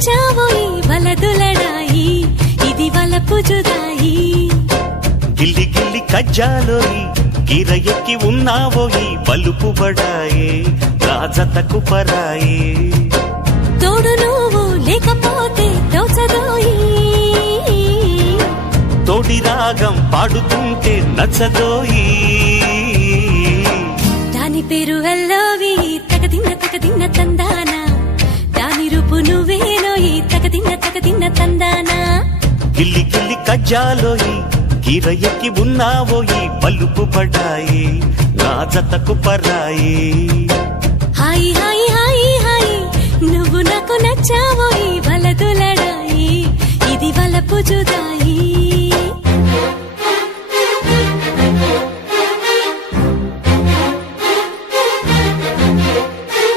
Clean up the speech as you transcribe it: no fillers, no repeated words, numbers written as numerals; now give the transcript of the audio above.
నచ్చావోయి వలదులడాయి ఇది వలపు జుదాయి గిల్లి గిల్లి కజ్జాలోయి గిర ఎక్కి ఉన్నావోయి బలుపు బడాయే రాజతకు పరాయే తోడు నువ్వు లేకపోతే తోచదోయి తోడి రాగం పాడుతుంటే నచ్చదోయి దాని పేరు అల్లోవి తగదిన్న తందానా దాని రూపు నువ్వేనోయి తగదిన్న తందానా గిల్లి గిల్లి కజ్జాలోయి గిర ఎక్కి ఉన్నావోయి బలుపు బడాయే రాజతకు పరాయే హాయి హాయి హాయి హాయి నువ్వు నాకు నచ్చావోయి వలదులడాయి ఇది వలపు జుదాయి